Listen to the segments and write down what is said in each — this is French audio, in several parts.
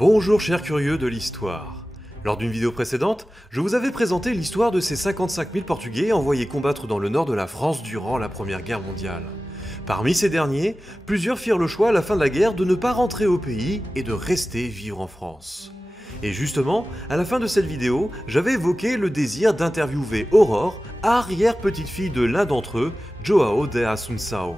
Bonjour chers curieux de l'histoire. Lors d'une vidéo précédente, je vous avais présenté l'histoire de ces 55 000 Portugais envoyés combattre dans le nord de la France durant la Première Guerre mondiale. Parmi ces derniers, plusieurs firent le choix à la fin de la guerre de ne pas rentrer au pays et de rester vivre en France. Et justement, à la fin de cette vidéo, j'avais évoqué le désir d'interviewer Aurore, arrière-petite-fille de l'un d'entre eux, João de Assunção.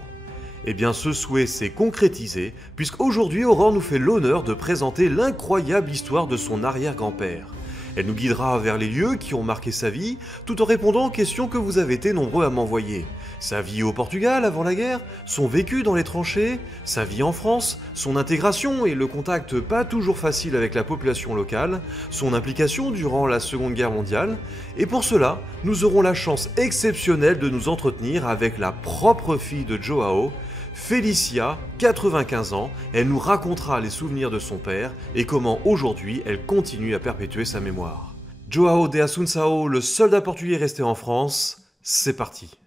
Eh bien ce souhait s'est concrétisé, puisqu'aujourd'hui Aurore nous fait l'honneur de présenter l'incroyable histoire de son arrière-grand-père. Elle nous guidera vers les lieux qui ont marqué sa vie, tout en répondant aux questions que vous avez été nombreux à m'envoyer. Sa vie au Portugal avant la guerre, son vécu dans les tranchées, sa vie en France, son intégration et le contact pas toujours facile avec la population locale, son implication durant la Seconde Guerre mondiale, et pour cela, nous aurons la chance exceptionnelle de nous entretenir avec la propre fille de João, Félicia, 95 ans, elle nous racontera les souvenirs de son père et comment aujourd'hui elle continue à perpétuer sa mémoire. João de Assunção, le soldat portugais resté en France, c'est parti.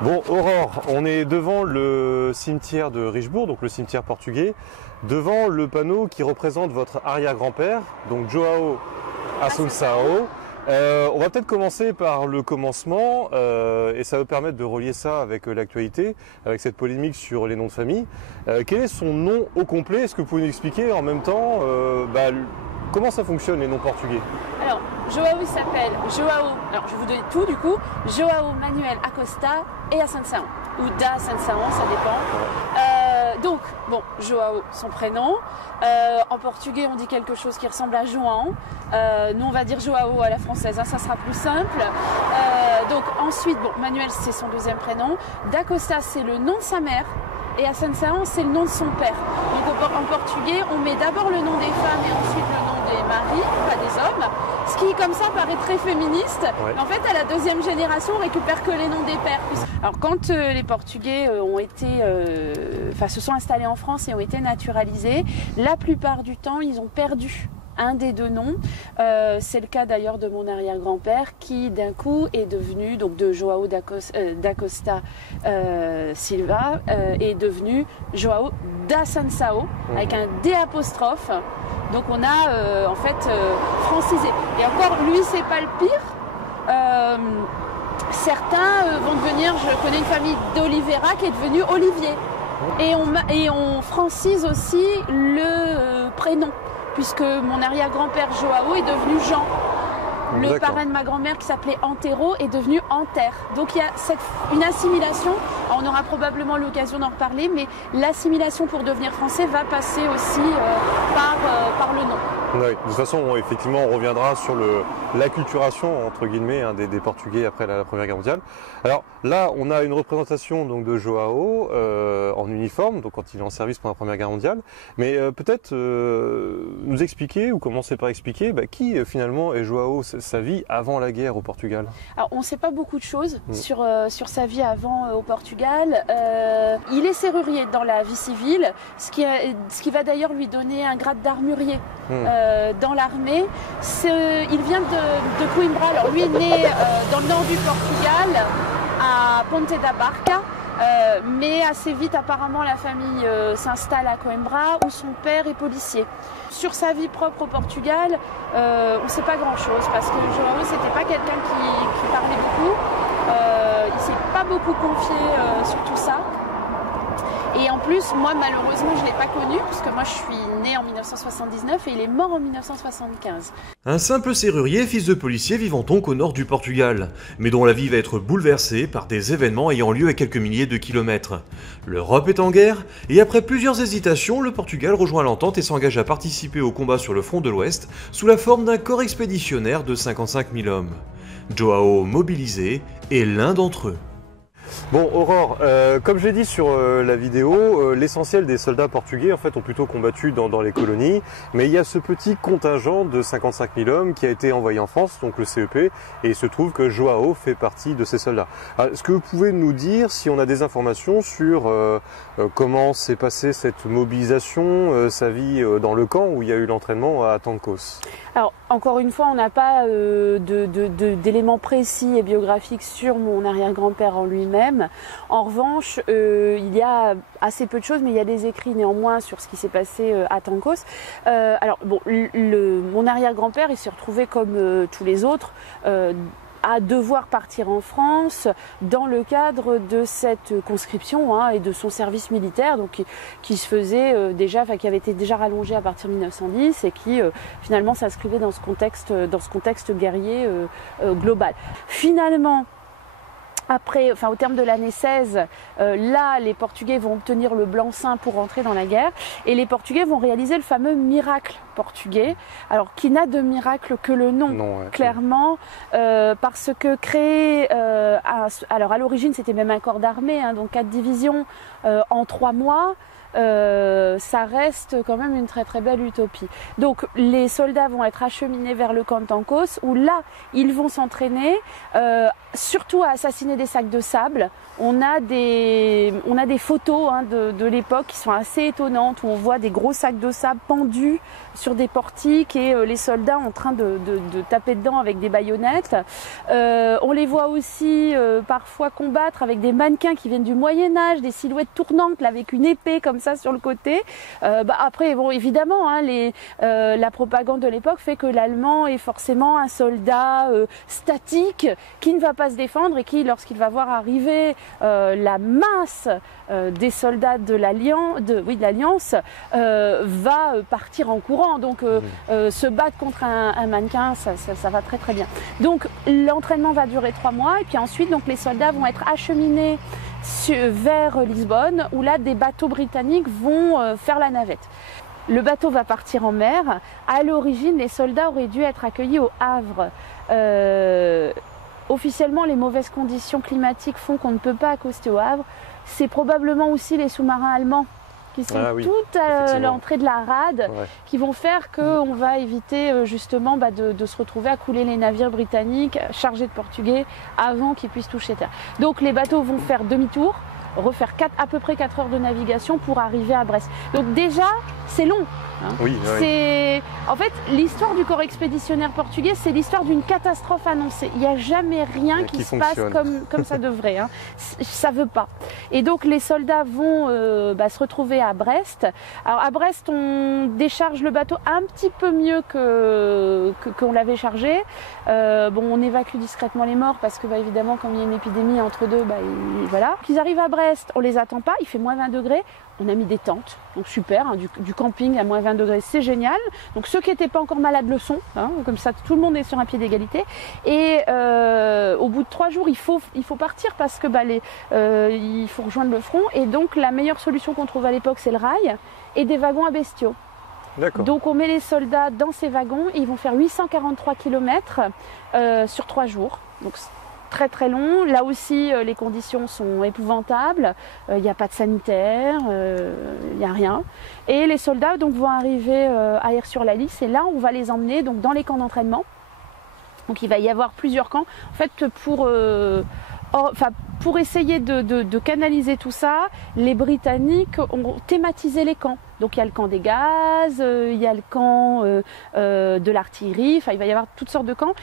Bon, Aurore, on est devant le cimetière de Richebourg, donc le cimetière portugais, devant le panneau qui représente votre arrière-grand-père, donc João Assunção. On va peut-être commencer par le commencement et ça va permettre de relier ça avec l'actualité, avec cette polémique sur les noms de famille. Quel est son nom au complet? Est-ce que vous pouvez nous expliquer en même temps comment ça fonctionne les noms portugais? Alors, João il s'appelle João, alors je vais vous donner tout du coup, João Manuel Acosta et Assunção, ou da Assunção, ça dépend. Donc, bon, João, son prénom. En portugais, on dit quelque chose qui ressemble à João. Nous, on va dire João à la française, hein, ça sera plus simple. Donc, ensuite, bon, Manuel, c'est son deuxième prénom. D'Acosta, c'est le nom de sa mère. Et Assunção, c'est le nom de son père. Donc, en portugais, on met d'abord le nom des femmes et ensuite le nom des maris, pas des hommes. Ce qui, comme ça, paraît très féministe. Ouais. En fait, à la deuxième génération, on récupère que les noms des pères. Alors, quand les Portugais se sont installés en France et ont été naturalisés, la plupart du temps, ils ont perdu un des deux noms. C'est le cas d'ailleurs de mon arrière-grand-père qui d'un coup est devenu, donc de João d'Acosta Silva, est devenu João d'Assunção avec un D apostrophe. Donc on a en fait francisé. Et encore, lui, c'est pas le pire. Certains vont devenir, je connais une famille d'Oliveira qui est devenue Olivier. Et on francise aussi le prénom, puisque mon arrière-grand-père João est devenu Jean. Le parrain de ma grand-mère qui s'appelait Antero est devenu Anter. Donc il y a une assimilation, on aura probablement l'occasion d'en reparler, mais l'assimilation pour devenir français va passer aussi par le nom. Oui, de toute façon, effectivement, on reviendra sur l'acculturation, entre guillemets, hein, des Portugais après la Première Guerre mondiale. Alors là, on a une représentation donc, de João en uniforme, donc quand il est en service pendant la Première Guerre mondiale. Mais peut-être nous expliquer, ou commencer par expliquer, qui finalement est João, sa vie avant la guerre au Portugal. Alors, on ne sait pas beaucoup de choses sur sa vie avant au Portugal. Il est serrurier dans la vie civile, ce qui va d'ailleurs lui donner un grade d'armurier. Dans l'armée. Il vient de Coimbra. Alors lui est né dans le nord du Portugal, à Ponte da Barca, mais assez vite apparemment la famille s'installe à Coimbra où son père est policier. Sur sa vie propre au Portugal, on ne sait pas grand-chose parce que João c'était pas quelqu'un qui parlait beaucoup. Il ne s'est pas beaucoup confié sur tout ça. Et en plus, moi, malheureusement, je ne l'ai pas connu, puisque moi, je suis né en 1979 et il est mort en 1975. Un simple serrurier, fils de policier, vivant donc au nord du Portugal, mais dont la vie va être bouleversée par des événements ayant lieu à quelques milliers de kilomètres. L'Europe est en guerre, et après plusieurs hésitations, le Portugal rejoint l'entente et s'engage à participer au combat sur le front de l'Ouest, sous la forme d'un corps expéditionnaire de 55 000 hommes. João, mobilisé, est l'un d'entre eux. Bon, Aurore, comme je l'ai dit sur la vidéo, l'essentiel des soldats portugais en fait ont plutôt combattu dans les colonies, mais il y a ce petit contingent de 55 000 hommes qui a été envoyé en France, donc le CEP, et il se trouve que João fait partie de ces soldats. Est-ce que vous pouvez nous dire si on a des informations sur comment s'est passée cette mobilisation, sa vie dans le camp où il y a eu l'entraînement à Tancos? Alors, Encore une fois, on n'a pas d'éléments précis et biographiques sur mon arrière-grand-père en lui-même. En revanche, il y a assez peu de choses, mais il y a des écrits néanmoins sur ce qui s'est passé à Tankos. Alors, bon, mon arrière-grand-père, il s'est retrouvé comme tous les autres, à devoir partir en France dans le cadre de cette conscription et de son service militaire, donc qui se faisait déjà, qui avait été déjà rallongé à partir de 1910 et qui finalement s'inscrivait dans ce contexte guerrier global. Finalement, après, au terme de l'année 16, là, les Portugais vont obtenir le blanc-seing pour rentrer dans la guerre et les Portugais vont réaliser le fameux miracle portugais, alors qui n'a de miracle que le nom, clairement, parce que créer, alors à l'origine c'était même un corps d'armée, donc 4 divisions en 3 mois, ça reste quand même une très très belle utopie. Donc les soldats vont être acheminés vers le camp de Tankos où là ils vont s'entraîner surtout à assassiner des sacs de sable. On a des photos de l'époque qui sont assez étonnantes où on voit des gros sacs de sable pendus sur des portiques et les soldats en train de taper dedans avec des baïonnettes. On les voit aussi parfois combattre avec des mannequins qui viennent du Moyen-Âge, des silhouettes tournantes là, avec une épée comme ça sur le côté. Après, bon, évidemment, la propagande de l'époque fait que l'Allemand est forcément un soldat statique qui ne va pas se défendre et qui, lorsqu'il va voir arriver la masse des soldats de l'Alliance, va partir en courant. Donc, se battre contre un mannequin, ça va très très bien. Donc, l'entraînement va durer 3 mois et puis ensuite, donc, les soldats vont être acheminés vers Lisbonne où là des bateaux britanniques vont faire la navette. Le bateau va partir en mer. À l'origine, les soldats auraient dû être accueillis au Havre. Officiellement, les mauvaises conditions climatiques font qu'on ne peut pas accoster au Havre. C'est probablement aussi les sous-marins allemands qui sont tout à l'entrée de la rade, qui vont faire qu'on va éviter justement de se retrouver à couler les navires britanniques chargés de Portugais avant qu'ils puissent toucher terre. Donc les bateaux vont faire demi-tour, refaire à peu près 4 heures de navigation pour arriver à Brest. Donc déjà, c'est long. En fait, l'histoire du corps expéditionnaire portugais, c'est l'histoire d'une catastrophe annoncée. Il n'y a jamais rien qui se passe comme ça devrait. Ça veut pas. Et donc les soldats vont se retrouver à Brest. Alors à Brest, on décharge le bateau un petit peu mieux qu'on l'avait chargé. On évacue discrètement les morts parce que évidemment, comme il y a une épidémie entre deux, voilà. Qu'ils arrivent à Brest, on les attend pas. Il fait moins 20 degrés. On a mis des tentes, donc super, du camping à moins 20 degrés, c'est génial. Donc ceux qui n'étaient pas encore malades le sont, comme ça tout le monde est sur un pied d'égalité. Et au bout de 3 jours, il faut partir parce que il faut rejoindre le front. Et donc la meilleure solution qu'on trouve à l'époque, c'est le rail et des wagons à bestiaux. Donc on met les soldats dans ces wagons et ils vont faire 843 km sur 3 jours. Donc très très long. Là aussi, les conditions sont épouvantables. Il n'y a pas de sanitaire, il n'y a rien. Et les soldats vont arriver à Aire-sur-la-Lys et là, on va les emmener dans les camps d'entraînement. Donc il va y avoir plusieurs camps. En fait, pour essayer de canaliser tout ça, les Britanniques ont thématisé les camps. Donc il y a le camp des gaz, il y a le camp de l'artillerie, il va y avoir toutes sortes de camps.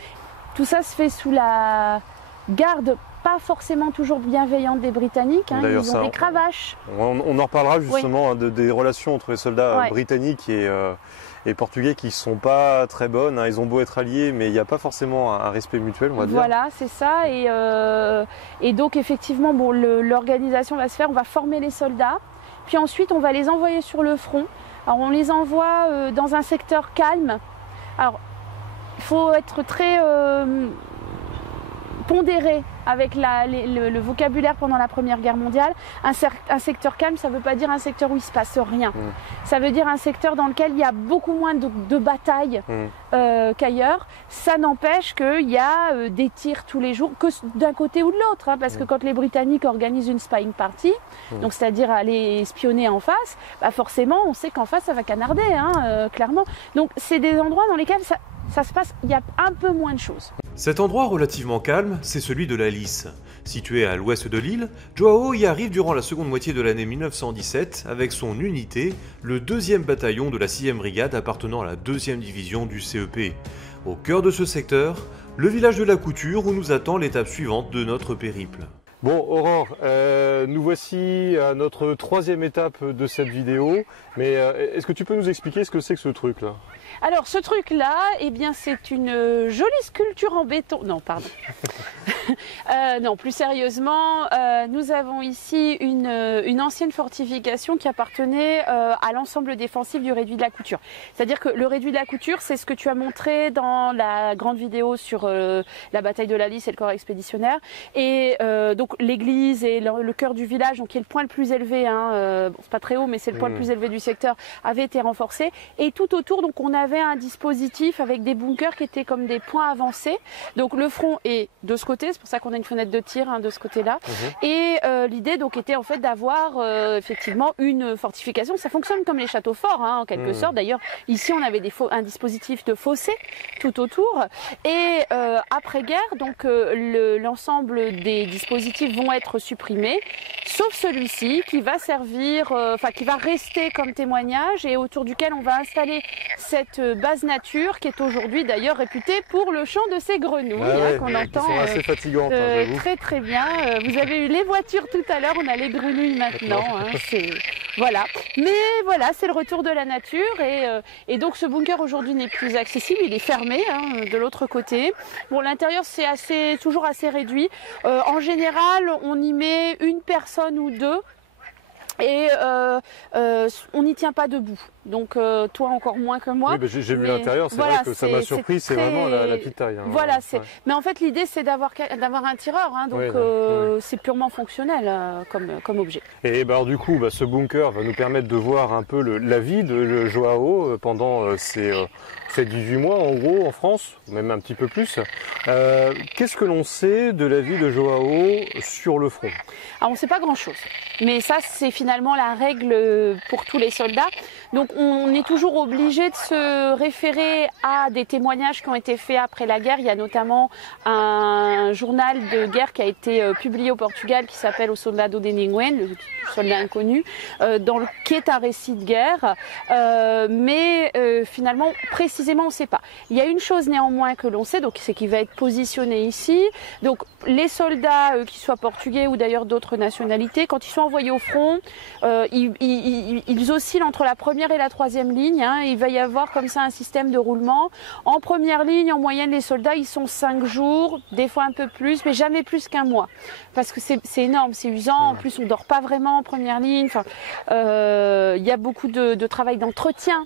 Tout ça se fait sous la garde pas forcément toujours bienveillante des Britanniques, ils ont des cravaches. On en reparlera justement des relations entre les soldats britanniques et portugais qui ne sont pas très bonnes. Ils ont beau être alliés, mais il n'y a pas forcément un respect mutuel, on va dire. Voilà, c'est ça. Et donc effectivement, l'organisation va se faire, on va former les soldats, puis ensuite on va les envoyer sur le front. Alors on les envoie dans un secteur calme. Alors il faut être très pondéré avec le vocabulaire pendant la Première Guerre mondiale. Un secteur calme, ça ne veut pas dire un secteur où il ne se passe rien. Ça veut dire un secteur dans lequel il y a beaucoup moins de batailles qu'ailleurs. Ça n'empêche qu'il y a des tirs tous les jours, que d'un côté ou de l'autre. Parce que quand les Britanniques organisent une spying party, donc c'est-à-dire aller espionner en face, forcément on sait qu'en face ça va canarder, clairement. Donc c'est des endroits dans lesquels ça se passe, il y a un peu moins de choses. Cet endroit relativement calme, c'est celui de la Lys. Situé à l'ouest de l'île, João y arrive durant la seconde moitié de l'année 1917 avec son unité, le 2e bataillon de la 6e brigade appartenant à la 2e division du CEP. Au cœur de ce secteur, le village de la Couture où nous attend l'étape suivante de notre périple. Bon Aurore, nous voici à notre 3e étape de cette vidéo, mais est-ce que tu peux nous expliquer ce que c'est que ce truc là? Alors ce truc là, eh bien c'est une jolie sculpture en béton. Non, pardon. Non, plus sérieusement, nous avons ici une ancienne fortification qui appartenait à l'ensemble défensif du réduit de la Couture. C'est-à-dire que le réduit de la Couture, c'est ce que tu as montré dans la grande vidéo sur la bataille de la Lys et le corps expéditionnaire. Et donc l'église et le cœur du village, donc qui est le point le plus élevé, hein, bon, c'est pas très haut, mais c'est le point le plus élevé du secteur, avait été renforcé. Et tout autour, donc on avait un dispositif avec des bunkers qui étaient comme des points avancés. Donc le front est de ce côté, c'est pour ça qu'on a une fenêtre de tir, hein, de ce côté-là. Et l'idée donc était en fait d'avoir effectivement une fortification. Ça fonctionne comme les châteaux forts, hein, en quelque sorte. D'ailleurs, ici on avait un dispositif de fossé tout autour. Et après-guerre, donc l'ensemble des dispositifs vont être supprimés, sauf celui-ci qui va servir, qui va rester comme témoignage et autour duquel on va installer cette base nature qui est aujourd'hui d'ailleurs réputée pour le chant de ces grenouilles, qu'on entend assez fatigantes, très très bien. Vous avez eu les voitures tout à l'heure, on a les grenouilles maintenant. Voilà. Mais voilà, c'est le retour de la nature et donc ce bunker aujourd'hui n'est plus accessible, il est fermé, hein, de l'autre côté. Bon, l'intérieur c'est toujours assez réduit. En général, on y met une personne ou deux. Et on n'y tient pas debout. Donc toi encore moins que moi. Oui, j'ai vu l'intérieur, c'est vrai que ça m'a surpris, c'est vraiment la petite taille. Hein, voilà, mais en fait l'idée c'est d'avoir un tireur, hein, donc c'est purement fonctionnel comme objet. Et alors du coup, ce bunker va nous permettre de voir un peu la vie de Joao pendant ces 18 mois en gros en France, même un petit peu plus. Qu'est-ce que l'on sait de la vie de Joao sur le front? Alors on ne sait pas grand-chose, mais ça c'est finalement la règle pour tous les soldats. Donc on est toujours obligé de se référer à des témoignages qui ont été faits après la guerre. Il y a notamment un journal de guerre qui a été publié au Portugal qui s'appelle O Soldado de Ninguém, le soldat inconnu, qui est un récit de guerre. Mais finalement, précisément, on ne sait pas. Il y a une chose néanmoins que l'on sait, c'est qu'il va être positionné ici. Donc les soldats, qu'ils soient portugais ou d'ailleurs d'autres nationalités, quand ils sont envoyés au front, ils oscillent entre la première et la 3e ligne, hein. Il va y avoir comme ça un système de roulement. En première ligne, en moyenne, les soldats, ils sont 5 jours, des fois un peu plus, mais jamais plus qu'1 mois. Parce que c'est énorme, c'est usant. En plus, on dort pas vraiment en première ligne. Enfin, il y a beaucoup de travail d'entretien,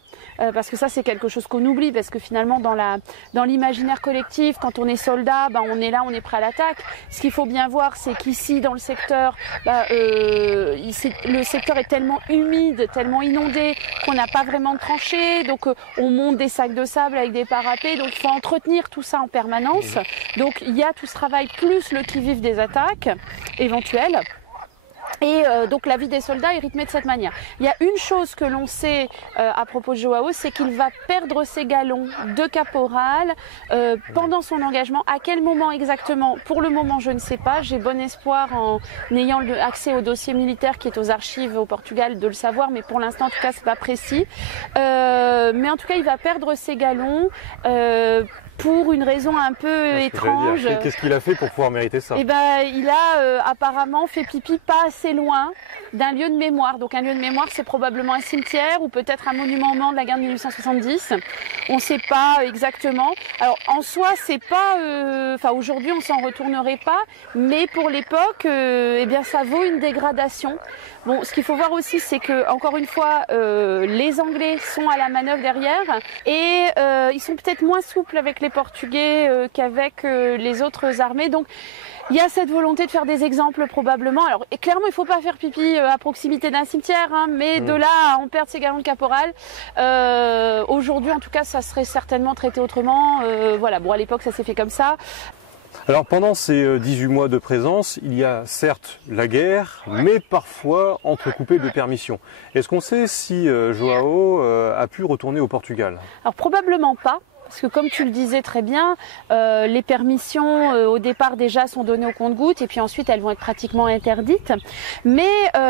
parce que ça, c'est quelque chose qu'on oublie, parce que finalement, dans l'imaginaire collectif, quand on est soldat, on est là, on est prêt à l'attaque. Ce qu'il faut bien voir, c'est qu'ici, dans le secteur, le secteur est tellement humide, tellement inondé, qu'on n'a pas vraiment de tranchées, donc on monte des sacs de sable avec des parapets, donc il faut entretenir tout ça en permanence. Donc il y a tout ce travail plus le qui-vive des attaques éventuelles. Et donc la vie des soldats est rythmée de cette manière. Il y a une chose que l'on sait à propos de Joao, c'est qu'il va perdre ses galons de caporal pendant son engagement. À quel moment exactement? Pour le moment, je ne sais pas. J'ai bon espoir, en ayant accès au dossier militaire qui est aux archives au Portugal, de le savoir, mais pour l'instant, en tout cas, c'est pas précis. Mais en tout cas, il va perdre ses galons. Pour une raison un peu étrange. Qu'est-ce qu'il a fait pour pouvoir mériter ça? Eh ben, il a apparemment fait pipi pas assez loin d'un lieu de mémoire. Donc un lieu de mémoire, c'est probablement un cimetière ou peut-être un monument aux morts de la guerre de 1870. On ne sait pas exactement. Alors en soi, c'est pas. Aujourd'hui, on s'en retournerait pas, mais pour l'époque, eh bien, ça vaut une dégradation. Bon, ce qu'il faut voir aussi, c'est que encore une fois, les Anglais sont à la manœuvre derrière et ils sont peut-être moins souples avec les Portugais qu'avec les autres armées. Donc il y a cette volonté de faire des exemples probablement. Alors et clairement, il ne faut pas faire pipi à proximité d'un cimetière, hein, mais de là à en perdre ses galons de caporal, aujourd'hui en tout cas, ça serait certainement traité autrement. Voilà, bon à l'époque ça s'est fait comme ça. Alors pendant ces 18 mois de présence, il y a certes la guerre, mais parfois entrecoupé de permissions. Est-ce qu'on sait si Joao a pu retourner au Portugal? Alors probablement pas. parce que comme tu le disais très bien, les permissions au départ déjà sont données au compte-gouttes et puis ensuite elles vont être pratiquement interdites. Mais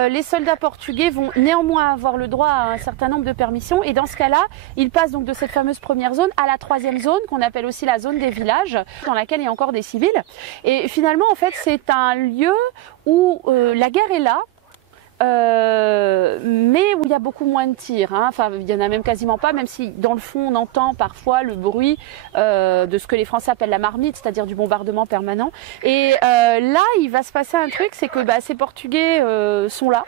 les soldats portugais vont néanmoins avoir le droit à un certain nombre de permissions et dans ce cas-là, ils passent donc de cette fameuse première zone à la troisième zone qu'on appelle aussi la zone des villages, dans laquelle il y a encore des civils. Et finalement, en fait, c'est un lieu où la guerre est là. Mais où il y a beaucoup moins de tirs, hein. Enfin, il y en a même quasiment pas, même si dans le fond on entend parfois le bruit de ce que les Français appellent la marmite, c'est-à-dire du bombardement permanent. Et là, il va se passer un truc, c'est que ces Portugais sont là.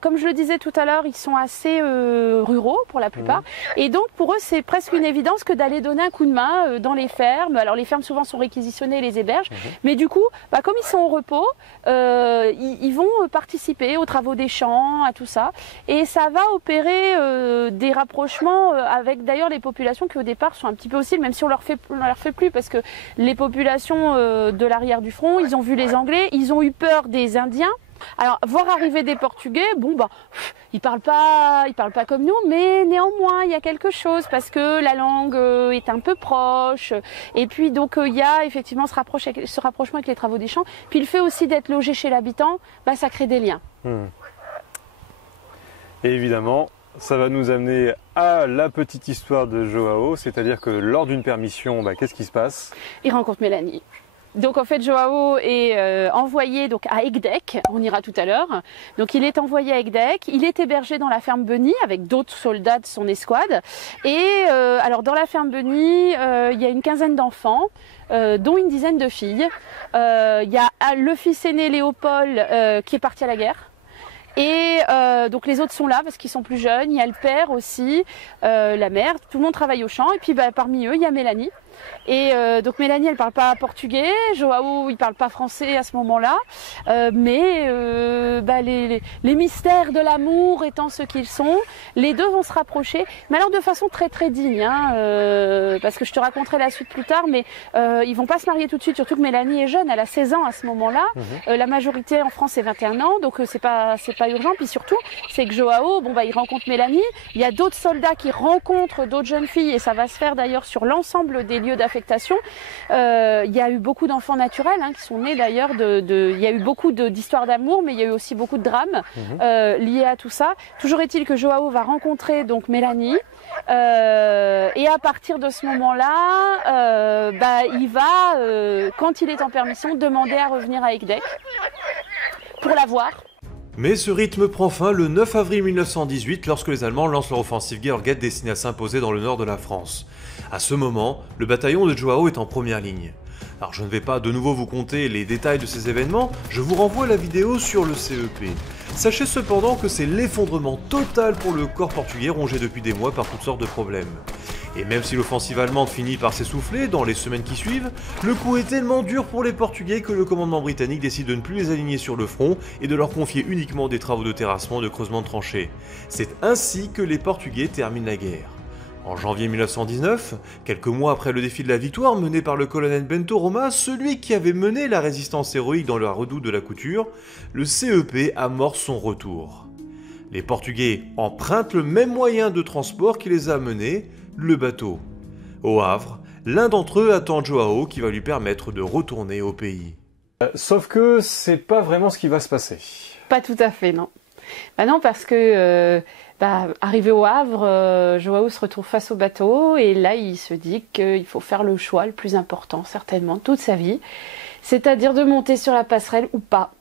Comme je le disais tout à l'heure, ils sont assez ruraux pour la plupart. Et donc pour eux, c'est presque une évidence que d'aller donner un coup de main dans les fermes. Alors les fermes souvent sont réquisitionnées, les héberges. Mais du coup, comme ils sont au repos, ils vont participer aux travaux des champs, à tout ça. Et ça va opérer des rapprochements avec d'ailleurs les populations qui au départ sont un petit peu hostiles, même si on leur fait plus, parce que les populations de l'arrière du front, ils ont vu les Anglais, ils ont eu peur des Indiens. Alors, voir arriver des Portugais, ils parlent pas comme nous, mais néanmoins, il y a quelque chose parce que la langue est un peu proche. Et puis, donc, il y a effectivement ce rapprochement avec les travaux des champs. Puis, le fait aussi d'être logé chez l'habitant, ça crée des liens. Et évidemment, ça va nous amener à la petite histoire de Joao, c'est-à-dire que lors d'une permission, qu'est-ce qui se passe? Il rencontre Mélanie. Donc en fait, Joao est envoyé donc à Egdec, on ira tout à l'heure. Donc il est envoyé à Egdec, il est hébergé dans la ferme Beni avec d'autres soldats de son escouade. Et alors dans la ferme Beni, il y a une quinzaine d'enfants, dont une dizaine de filles. Il y a le fils aîné Léopold qui est parti à la guerre. Et donc les autres sont là parce qu'ils sont plus jeunes. Il y a le père aussi, la mère, tout le monde travaille au champ. Et puis parmi eux, il y a Mélanie. Et donc Mélanie, elle parle pas portugais, Joao, il parle pas français à ce moment-là, mais les mystères de l'amour étant ce qu'ils sont, les deux vont se rapprocher, mais alors de façon très très digne, parce que je te raconterai la suite plus tard, mais ils vont pas se marier tout de suite, surtout que Mélanie est jeune, elle a 16 ans à ce moment-là, la majorité en France c'est 21 ans, donc c'est pas urgent, puis surtout c'est que Joao, il rencontre Mélanie, il y a d'autres soldats qui rencontrent d'autres jeunes filles, et ça va se faire d'ailleurs sur l'ensemble des lieux d'affectation. Il y a eu beaucoup d'enfants naturels qui sont nés d'ailleurs il y a eu beaucoup d'histoires d'amour, mais il y a eu aussi beaucoup de drames liés à tout ça. Toujours est-il que Joao va rencontrer donc Mélanie et à partir de ce moment-là, il va, quand il est en permission, demander à revenir à Egdec pour la voir. Mais ce rythme prend fin le 9 avril 1918 lorsque les Allemands lancent leur offensive Georgette destinée à s'imposer dans le nord de la France. À ce moment, le bataillon de Joao est en première ligne. Alors je ne vais pas de nouveau vous conter les détails de ces événements, je vous renvoie à la vidéo sur le CEP. Sachez cependant que c'est l'effondrement total pour le corps portugais rongé depuis des mois par toutes sortes de problèmes. Et même si l'offensive allemande finit par s'essouffler dans les semaines qui suivent, le coup est tellement dur pour les Portugais que le commandement britannique décide de ne plus les aligner sur le front et de leur confier uniquement des travaux de terrassement et de creusement de tranchées. C'est ainsi que les Portugais terminent la guerre. En janvier 1919, quelques mois après le défi de la victoire mené par le colonel Bento Roma, celui qui avait mené la résistance héroïque dans la redoute de la Couture, le CEP amorce son retour. Les Portugais empruntent le même moyen de transport qui les a menés, le bateau. Au Havre, l'un d'entre eux attend Joao qui va lui permettre de retourner au pays. Sauf que c'est pas vraiment ce qui va se passer. Pas tout à fait, non. Non, parce que arrivé au Havre, Joao se retrouve face au bateau et là il se dit qu'il faut faire le choix le plus important certainement de toute sa vie, c'est-à-dire de monter sur la passerelle ou pas.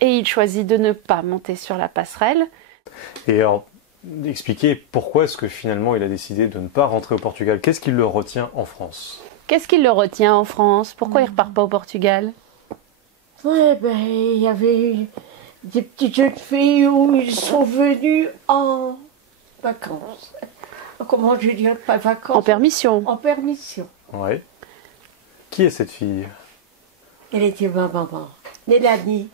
Et il choisit de ne pas monter sur la passerelle. Et alors, expliquez pourquoi est-ce que finalement il a décidé de ne pas rentrer au Portugal. Qu'est-ce qui le retient en France? Qu'est-ce qui le retient en France? Pourquoi il repart pas au Portugal? Il y avait des petites jeunes filles où ils sont venus en vacances. Comment je veux dire, pas vacances? En permission. En permission. Ouais. Qui est cette fille? Elle était ma maman, Mélanie.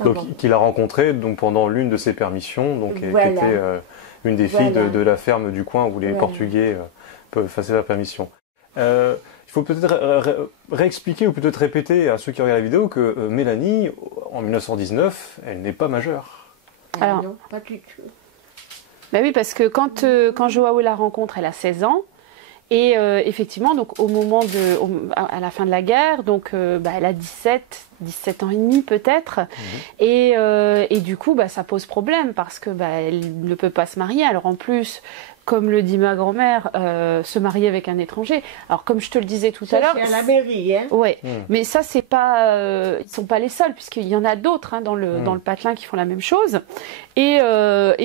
Donc, qu'il a rencontrée pendant l'une de ses permissions, qui Voilà. était une des filles Voilà. de la ferme du coin où les Voilà. Portugais peuvent faire la permission. Il faut peut-être réexpliquer ou peut-être répéter à ceux qui regardent la vidéo que Mélanie, en 1919, elle n'est pas majeure. Alors, non, pas du tout. Oui, parce que quand Joao la rencontre, elle a 16 ans. Et effectivement, donc à la fin de la guerre, donc elle a 17 ans et demi peut-être, et du coup, ça pose problème parce que elle ne peut pas se marier. Alors en plus, comme le dit ma grand-mère, se marier avec un étranger. Alors comme je te le disais tout à l'heure, c'est à la mairie, hein. Ouais, mais ça c'est pas, ils sont pas les seuls puisqu'il y en a d'autres dans le patelin qui font la même chose. Et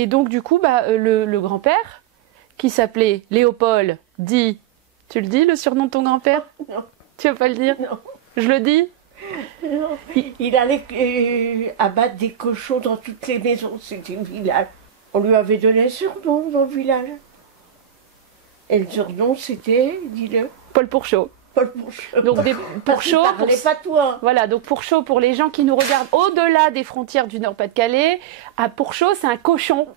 donc du coup, le grand-père qui s'appelait Léopold dit, tu le dis le surnom de ton grand-père? Non. Tu veux pas le dire? Non. Je le dis? Non. Il allait abattre des cochons dans toutes les maisons, c'était un village. On lui avait donné un surnom dans le village. Et le surnom c'était, dis-le, Paul Pourchaud. Paul Pourchaud. Donc des Pourchaud, Il parlait pas toi. voilà, donc Pourchaud pour les gens qui nous regardent au-delà des frontières du Nord-Pas-de-Calais, à Pourchaud c'est un cochon.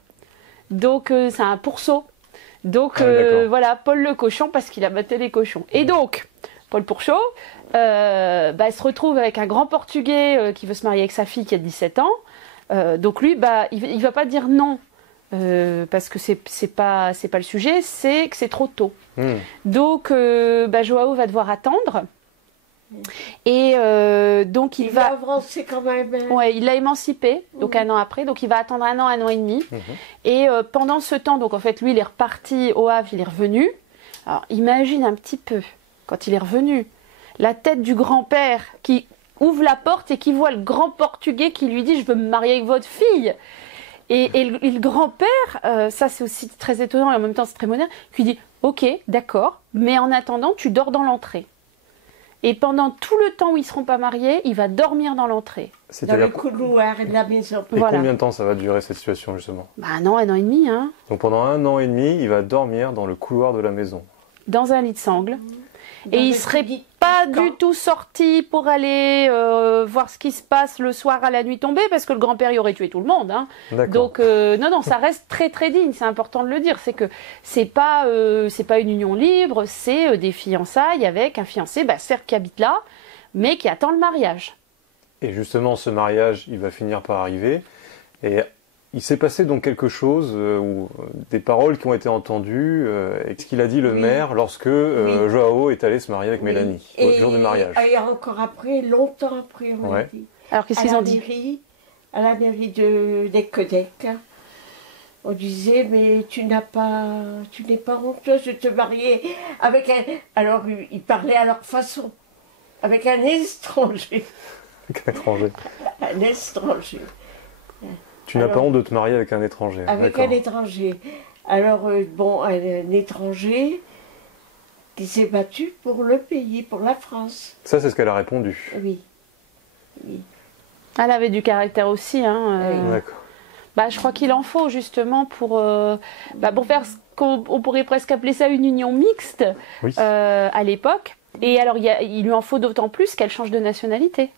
Donc c'est un pourceau. Donc voilà, Paul le cochon parce qu'il abattait les cochons. Et donc, Paul Pourchaud, il se retrouve avec un grand portugais qui veut se marier avec sa fille qui a 17 ans. Donc lui, il va pas dire non. Parce que c'est pas le sujet, c'est que c'est trop tôt. Donc Joao va devoir attendre et donc il va avancer quand même. Ouais, il l'a émancipé donc un an après, donc il va attendre un an et demi. Et pendant ce temps, donc en fait lui il est reparti au Havre, il est revenu. Alors imagine un petit peu quand il est revenu, la tête du grand-père qui ouvre la porte et qui voit le grand portugais qui lui dit je veux me marier avec votre fille. Et le grand-père, ça c'est aussi très étonnant et en même temps c'est très moderne, qui dit « Ok, d'accord, mais en attendant, tu dors dans l'entrée. » Et pendant tout le temps où ils ne seront pas mariés, il va dormir dans l'entrée. Dans le couloir de la maison. Et combien de temps ça va durer cette situation justement? Un an et demi. Hein. Donc pendant un an et demi, il va dormir dans le couloir de la maison. Dans un lit de sangle. Et il ne serait pas du tout sorti pour aller voir ce qui se passe le soir à la nuit tombée, parce que le grand-père y aurait tué tout le monde. Hein. Donc non, ça reste très très digne, c'est important de le dire. C'est que c'est pas une union libre, c'est des fiançailles avec un fiancé, certes qui habite là, mais qui attend le mariage. Et justement, ce mariage, il va finir par arriver. Et il s'est passé donc quelque chose, des paroles qui ont été entendues, et ce qu'il a dit le maire lorsque Joao est allé se marier avec Mélanie, au jour du mariage. Et encore après, longtemps après, on l'a dit. Alors qu'est-ce qu'ils ont dit? À la mairie des Codec, on disait, mais tu n'es pas honteuse de te marier avec un... Alors, ils parlaient à leur façon, avec un étranger. Un étranger. Un étranger. Tu n'as pas honte de te marier avec un étranger. Avec un étranger. Alors, un étranger qui s'est battu pour le pays, pour la France. Ça, c'est ce qu'elle a répondu. Oui. Elle avait du caractère aussi. D'accord. Je crois qu'il en faut justement pour faire ce qu'on pourrait presque appeler ça une union mixte à l'époque. Et alors, il lui en faut d'autant plus qu'elle change de nationalité.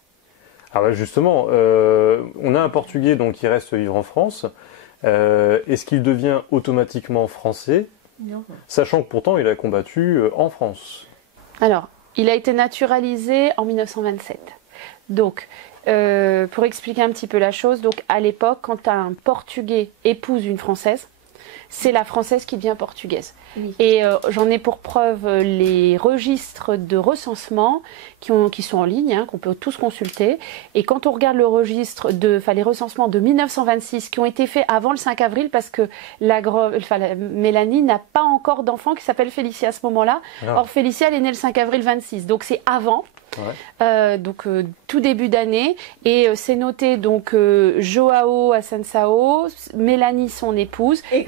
Ah justement, on a un Portugais donc qui reste vivre en France. Est-ce qu'il devient automatiquement français? Non. Sachant que pourtant il a combattu en France. Alors, il a été naturalisé en 1927. Donc, pour expliquer un petit peu la chose, donc à l'époque, quand un Portugais épouse une Française, c'est la Française qui devient portugaise. Oui. Et j'en ai pour preuve les registres de recensement qui sont en ligne, qu'on peut tous consulter. Et quand on regarde les recensements de 1926 qui ont été faits avant le 5 avril, parce que Mélanie n'a pas encore d'enfant qui s'appelle Félicia à ce moment-là. Ah. Or, Félicia, elle est née le 5 avril 26, donc c'est avant. Ouais. Tout début d'année, et c'est noté donc Joao Assunção, Mélanie son épouse, et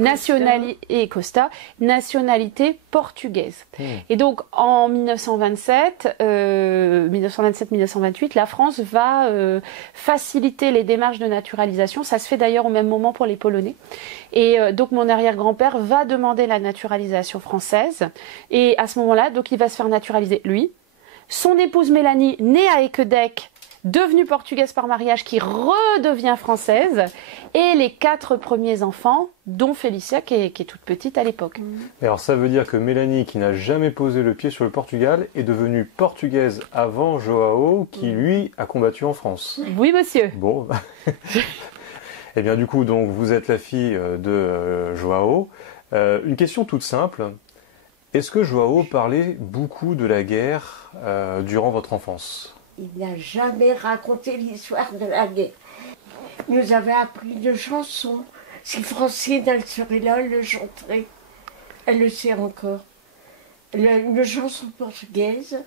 Costa, nationalité portugaise. Et donc en 1927-1928, la France va faciliter les démarches de naturalisation. Ça se fait d'ailleurs au même moment pour les Polonais. Et donc mon arrière-grand-père va demander la naturalisation française, et à ce moment-là, donc il va se faire naturaliser lui. Son épouse Mélanie, née à Équedec, devenue portugaise par mariage, qui redevient française, et les 4 premiers enfants, dont Félicia, qui est toute petite à l'époque. Alors ça veut dire que Mélanie, qui n'a jamais posé le pied sur le Portugal, est devenue portugaise avant Joao, qui lui a combattu en France. Oui, monsieur. Bon. Et bien du coup, donc vous êtes la fille de Joao. Une question toute simple. Est-ce que Joao parlait beaucoup de la guerre durant votre enfance? Il n'a jamais raconté l'histoire de la guerre. Il nous avait appris une chanson. Si Francine, elle serait là, elle le chanterait. Elle le sait encore. Une chanson portugaise.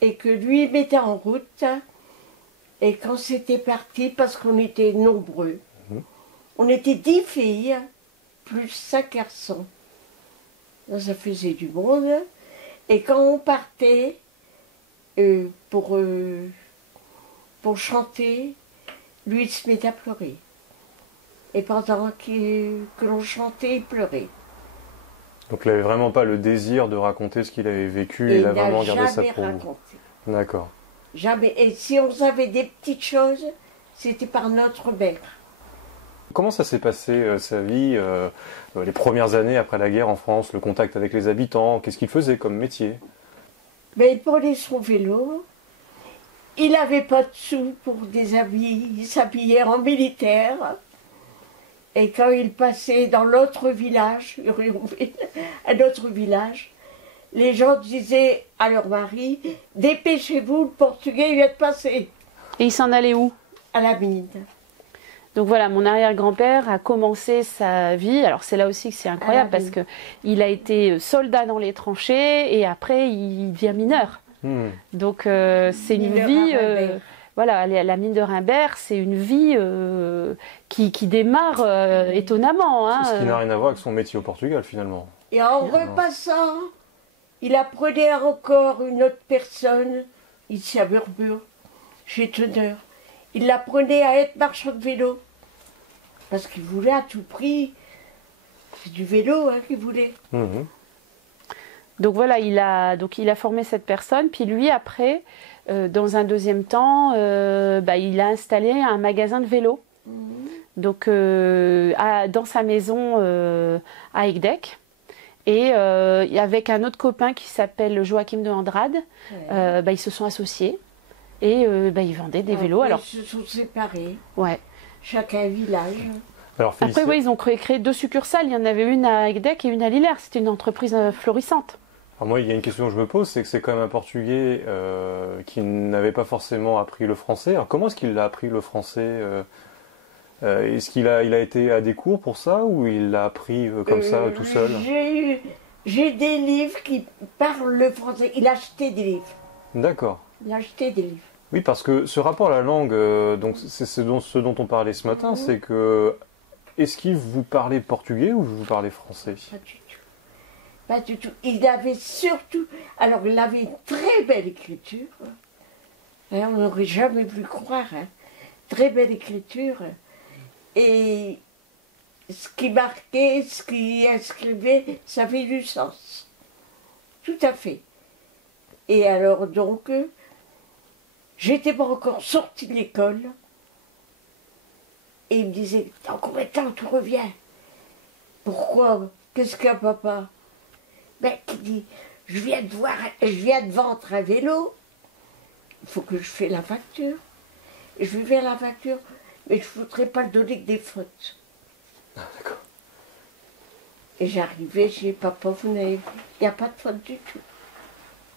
Et que lui mettait en route. Et quand c'était parti, parce qu'on était nombreux, on était 10 filles, plus 5 garçons. Donc ça faisait du monde. Et quand on partait pour chanter, lui il se mettait à pleurer. Et pendant que l'on chantait, il pleurait. Donc il n'avait vraiment pas le désir de raconter ce qu'il avait vécu, Et il a vraiment gardé ça jamais pour vous. raconté. D'accord. Jamais. Et si on savait des petites choses, c'était par notre mère. Comment ça s'est passé sa vie, les premières années après la guerre en France, le contact avec les habitants, qu'est-ce qu'il faisait comme métier? Mais il prenait son vélo, il n'avait pas de sous pour des habits, il s'habillait en militaire. Et quand il passait dans l'autre village, un autre village, les gens disaient à leur mari, dépêchez-vous, le Portugais vient de passer. Et il s'en allait où? À la mine. Donc voilà, mon arrière-grand-père a commencé sa vie. Alors c'est là aussi que c'est incroyable parce que il a été soldat dans les tranchées et après il devient mineur. Donc c'est une vie, voilà, la mine de Rimbert, c'est une vie qui démarre étonnamment. Hein. Ce qui n'a rien à voir avec son métier au Portugal finalement. Et en repassant, il apprenait encore une autre personne, ici à Burbure, chez Teneur. Il l'apprenait à être marchand de vélo. Parce qu'il voulait à tout prix. C'est du vélo qu'il voulait. Donc voilà, il a formé cette personne. Puis lui, après, dans un deuxième temps, il a installé un magasin de vélo. Donc dans sa maison à Egdec. Et avec un autre copain qui s'appelle Joachim de Andrade, ils se sont associés. Et ils vendaient des vélos. Alors, ils se sont séparés. Ouais. Chacun un village. Alors, après, ils ont créé 2 succursales. Il y en avait une à Egdec et une à Lillers. C'était une entreprise florissante. Alors moi, il y a une question que je me pose, c'est que c'est quand même un Portugais qui n'avait pas forcément appris le français. Alors comment est-ce qu'il a appris le français Est-ce qu'il a été à des cours pour ça ou il l'a appris comme ça, tout seul? J'ai des livres qui parlent le français. Il a acheté des livres. D'accord. Il a acheté des livres. Oui, parce que ce rapport à la langue, donc c'est ce dont on parlait ce matin, c'est que est-ce qu'il vous parlait portugais ou vous parlez français? Pas du tout. Pas du tout. Il avait surtout... Alors, il avait une très belle écriture. On n'aurait jamais pu croire. Très belle écriture. Et ce qui marquait, ce qui inscrivait, ça avait du sens. Tout à fait. Et alors, donc... J'étais pas encore sortie de l'école. Et il me disait, dans combien de temps tu reviens? Pourquoi? Qu'est-ce qu'il y a, papa? Ben, qui dit, je viens de vendre un vélo. Il faut que je fasse la facture. Et je vais faire la facture, mais je ne voudrais pas le donner que des fautes. Ah, d'accord. Et j'arrivais chez papa, il n'y a pas de faute du tout.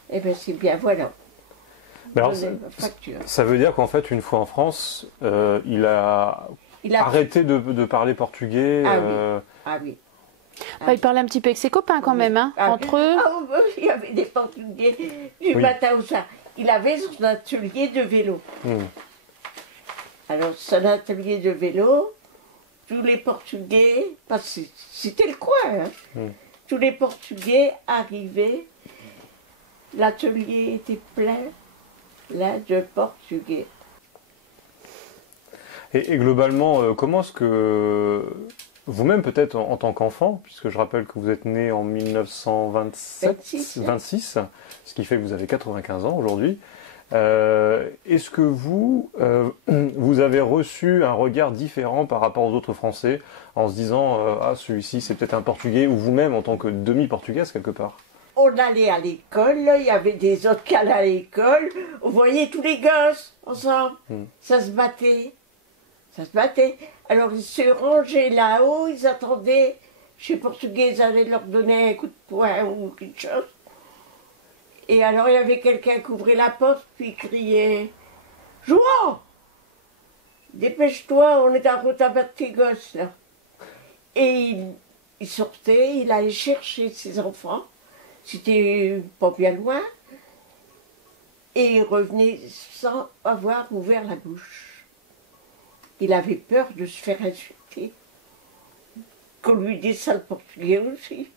Eh bien, c'est bien, voilà. Alors, ça veut dire qu'en fait, une fois en France, il a arrêté de parler portugais. Ah oui. Il parlait un petit peu avec ses copains quand même, hein, entre eux. Il y avait des Portugais du matin au soir. Il avait son atelier de vélo. Alors, son atelier de vélo, tous les Portugais, parce que c'était le coin, tous les Portugais arrivaient, l'atelier était plein. Là, de portugais. Et globalement, comment est-ce que vous-même, peut-être en tant qu'enfant, puisque je rappelle que vous êtes né en 1926, ce qui fait que vous avez 95 ans aujourd'hui, est-ce que vous avez reçu un regard différent par rapport aux autres Français en se disant ah, celui-ci c'est peut-être un Portugais, ou vous-même en tant que demi-portugaise quelque part? On allait à l'école, il y avait des autres qui allaient à l'école, on voyait tous les gosses ensemble, ça se battait. Alors ils se rangeaient là-haut, ils attendaient chez les Portugais, ils allaient leur donner un coup de poing ou quelque chose. Et alors il y avait quelqu'un qui ouvrait la porte, puis il criait « Joao, dépêche-toi, on est en route à battre tes gosses, là. » Et il sortait, il allait chercher ses enfants, c'était pas bien loin, et il revenait sans avoir ouvert la bouche. Il avait peur de se faire insulter, qu'on lui dise ça le portugais aussi.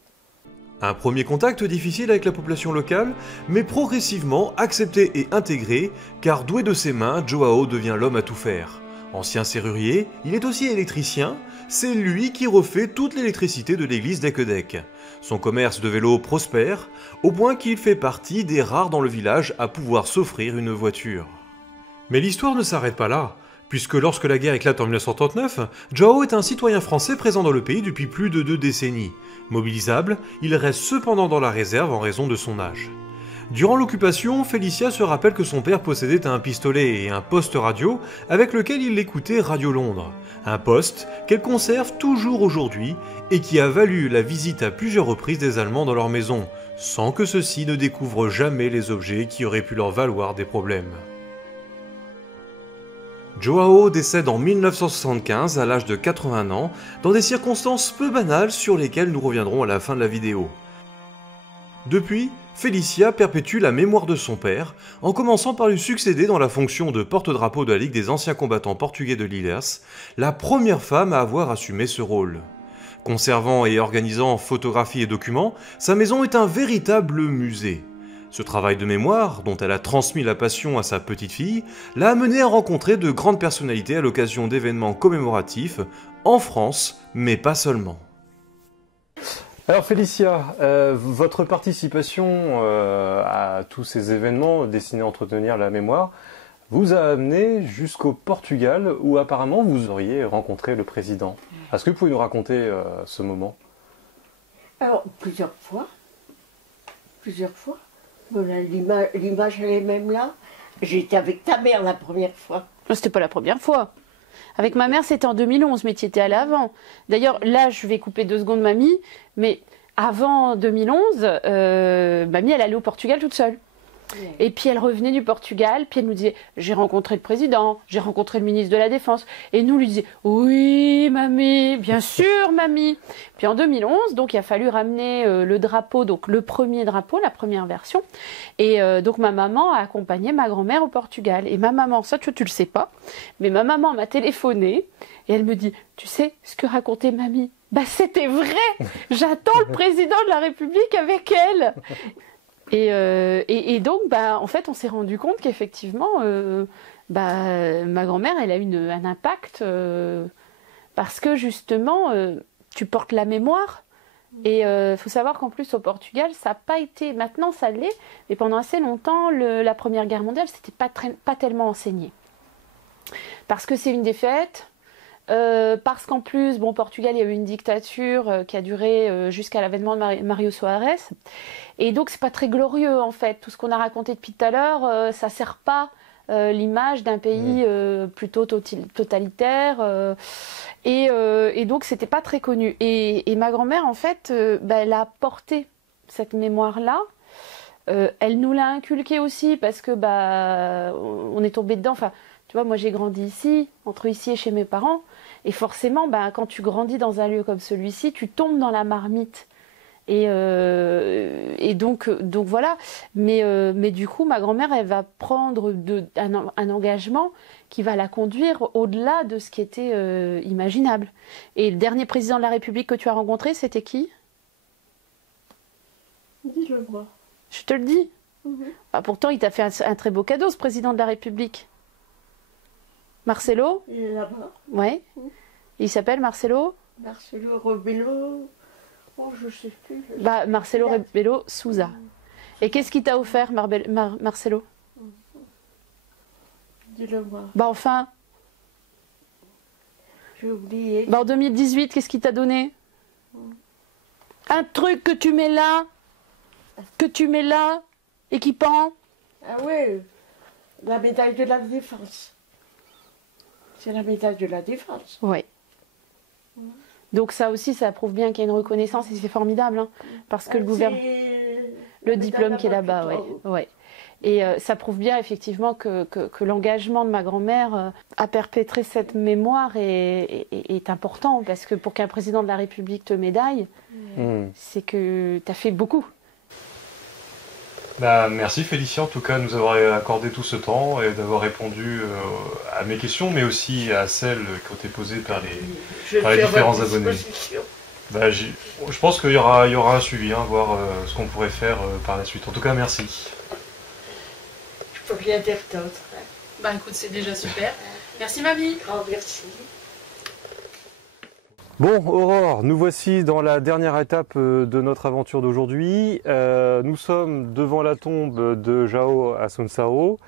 Un premier contact difficile avec la population locale, mais progressivement accepté et intégré, car doué de ses mains, Joao devient l'homme à tout faire. Ancien serrurier, il est aussi électricien, c'est lui qui refait toute l'électricité de l'église d'Ecquedec. Son commerce de vélo prospère, au point qu'il fait partie des rares dans le village à pouvoir s'offrir une voiture. Mais l'histoire ne s'arrête pas là, puisque lorsque la guerre éclate en 1939, Joao est un citoyen français présent dans le pays depuis plus de 2 décennies. Mobilisable, il reste cependant dans la réserve en raison de son âge. Durant l'occupation, Félicia se rappelle que son père possédait un pistolet et un poste radio avec lequel il écoutait Radio Londres. Un poste qu'elle conserve toujours aujourd'hui et qui a valu la visite à plusieurs reprises des Allemands dans leur maison, sans que ceux-ci ne découvrent jamais les objets qui auraient pu leur valoir des problèmes. Joao décède en 1975 à l'âge de 80 ans, dans des circonstances peu banales sur lesquelles nous reviendrons à la fin de la vidéo. Depuis, Félicia perpétue la mémoire de son père, en commençant par lui succéder dans la fonction de porte-drapeau de la Ligue des anciens combattants portugais de l'Illers, la première femme à avoir assumé ce rôle. Conservant et organisant photographies et documents, sa maison est un véritable musée. Ce travail de mémoire, dont elle a transmis la passion à sa petite-fille, l'a amenée à rencontrer de grandes personnalités à l'occasion d'événements commémoratifs, en France, mais pas seulement. Alors Félicia, votre participation à tous ces événements destinés à entretenir la mémoire vous a amené jusqu'au Portugal où apparemment vous auriez rencontré le président. Est-ce que vous pouvez nous raconter ce moment? Alors, plusieurs fois. Voilà, l'image, elle est même là. J'étais avec ta mère la première fois. Non, c'était pas la première fois. Avec ma mère, c'était en 2011, mais tu étais allée avant. D'ailleurs, là, je vais couper 2 secondes mamie, mais avant 2011, mamie, elle allait au Portugal toute seule. Ouais. Et puis elle revenait du Portugal, puis elle nous disait « J'ai rencontré le président, j'ai rencontré le ministre de la Défense. » Et nous lui disions « Oui, mamie, bien sûr, mamie. » Puis en 2011, donc il a fallu ramener le drapeau, donc le premier drapeau, la première version. Et donc ma maman a accompagné ma grand-mère au Portugal. Et ma maman, ça tu le sais pas, mais ma maman m'a téléphoné et elle me dit « Tu sais ce que racontait mamie ? Bah c'était vrai. J'attends le président de la République avec elle. » Et donc, bah, en fait, on s'est rendu compte qu'effectivement, ma grand-mère, elle a eu un impact parce que justement, tu portes la mémoire. Et faut savoir qu'en plus, au Portugal, ça n'a pas été... Maintenant, ça l'est, mais pendant assez longtemps, la Première Guerre mondiale, c'était pas tellement enseigné. Parce que c'est une défaite... parce qu'en plus, bon, Portugal, il y a eu une dictature qui a duré jusqu'à l'avènement de Mario Soares. Et donc, c'est pas très glorieux, en fait. Tout ce qu'on a raconté depuis tout à l'heure, ça sert pas l'image d'un pays plutôt totalitaire. Et donc, c'était pas très connu. Et ma grand-mère, en fait, elle a porté cette mémoire-là. Elle nous l'a inculquée aussi parce que on est tombé dedans. Enfin, tu vois, moi, j'ai grandi ici, entre ici et chez mes parents. Et forcément, quand tu grandis dans un lieu comme celui-ci, tu tombes dans la marmite. Et donc voilà. Mais du coup, ma grand-mère, elle va prendre un engagement qui va la conduire au-delà de ce qui était imaginable. Et le dernier président de la République que tu as rencontré, c'était qui? Dis-le-moi. Je te le dis. Pourtant, il t'a fait un très beau cadeau, ce président de la République. Marcelo? Il est là-bas. Ouais. Il s'appelle Marcelo? Marcelo Rebelo. Oh, je sais plus. Marcelo Rebelo Sousa. Et qu'est-ce qu'il t'a offert, Marcelo? Dis-le-moi. Enfin. J'ai oublié. En 2018, qu'est-ce qu'il t'a donné? Un truc que tu mets là, et qui pend. Ah oui, la médaille de la Défense. C'est la médaille de la Défense. Oui. Donc ça aussi, ça prouve bien qu'il y a une reconnaissance et c'est formidable, hein, parce que le gouvernement... Le diplôme qui est là-bas, oui. Ouais. Et ça prouve bien effectivement que l'engagement de ma grand-mère à perpétrer cette mémoire est important, parce que pour qu'un président de la République te médaille, c'est que tu as fait beaucoup. Bah, merci Félicia en tout cas de nous avoir accordé tout ce temps et d'avoir répondu à mes questions, mais aussi à celles qui ont été posées par les différents abonnés. Bah, je pense qu'il y aura un suivi, hein, voir ce qu'on pourrait faire par la suite. En tout cas, merci. Je peux rien dire d'autre. Bah écoute, c'est déjà super. Merci mamie. Grand merci. Bon, Aurore, nous voici dans la dernière étape de notre aventure d'aujourd'hui. Nous sommes devant la tombe de João Assunção.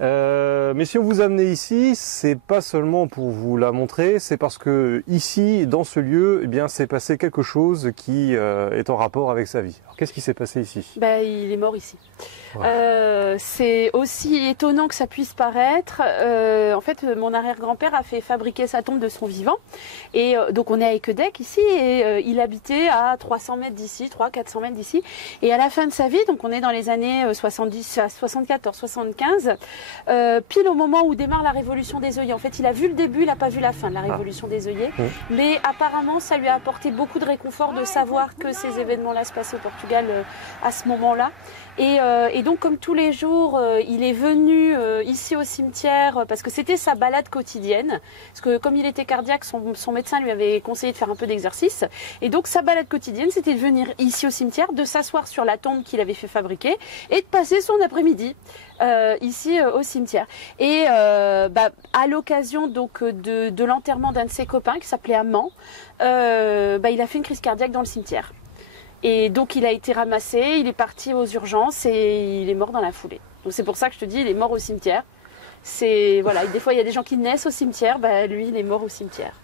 Mais si on vous a amené ici, c'est pas seulement pour vous la montrer, c'est parce que ici, dans ce lieu, eh bien, s'est passé quelque chose qui est en rapport avec sa vie. Alors, qu'est-ce qui s'est passé ici? Bah, il est mort ici. Ouais. C'est aussi étonnant que ça puisse paraître. En fait, mon arrière-grand-père a fait fabriquer sa tombe de son vivant. Et donc, on est à Équedec ici, et il habitait à 300 mètres d'ici, 300-400 mètres d'ici. Et à la fin de sa vie, donc on est dans les années 74-75, pile au moment où démarre la révolution des œillets. En fait, il a vu le début, il n'a pas vu la fin de la révolution des œillets. Mais apparemment, ça lui a apporté beaucoup de réconfort de savoir que ces événements-là se passaient au Portugal à ce moment-là. Et donc, comme tous les jours, il est venu ici au cimetière parce que c'était sa balade quotidienne. Parce que comme il était cardiaque, son médecin lui avait conseillé de faire un peu d'exercice. Et donc, sa balade quotidienne, c'était de venir ici au cimetière, de s'asseoir sur la tombe qu'il avait fait fabriquer et de passer son après-midi ici au cimetière. Et à l'occasion donc de l'enterrement d'un de ses copains qui s'appelait Amand, il a fait une crise cardiaque dans le cimetière. Et donc il a été ramassé, il est parti aux urgences et il est mort dans la foulée. Donc c'est pour ça que je te dis, il est mort au cimetière. C'est voilà, des fois il y a des gens qui naissent au cimetière, lui il est mort au cimetière.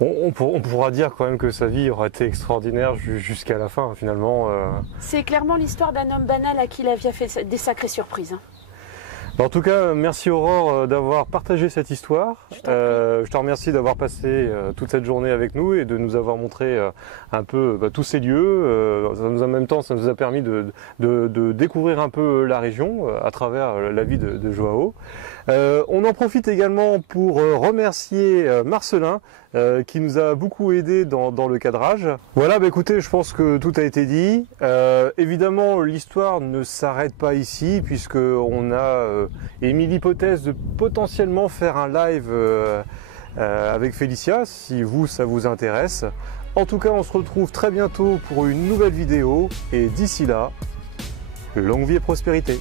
On pourra dire quand même que sa vie aura été extraordinaire jusqu'à la fin finalement. C'est clairement l'histoire d'un homme banal à qui la vie a fait des sacrées surprises. En tout cas, merci Aurore d'avoir partagé cette histoire. Je te remercie d'avoir passé toute cette journée avec nous et de nous avoir montré un peu tous ces lieux. En même temps, ça nous a permis de découvrir un peu la région à travers la vie de João. On en profite également pour remercier Marcelin qui nous a beaucoup aidé dans le cadrage. Voilà, écoutez, je pense que tout a été dit. Évidemment, l'histoire ne s'arrête pas ici puisqu'on a émis l'hypothèse de potentiellement faire un live avec Félicia, si ça vous intéresse. En tout cas, on se retrouve très bientôt pour une nouvelle vidéo et d'ici là, longue vie et prospérité.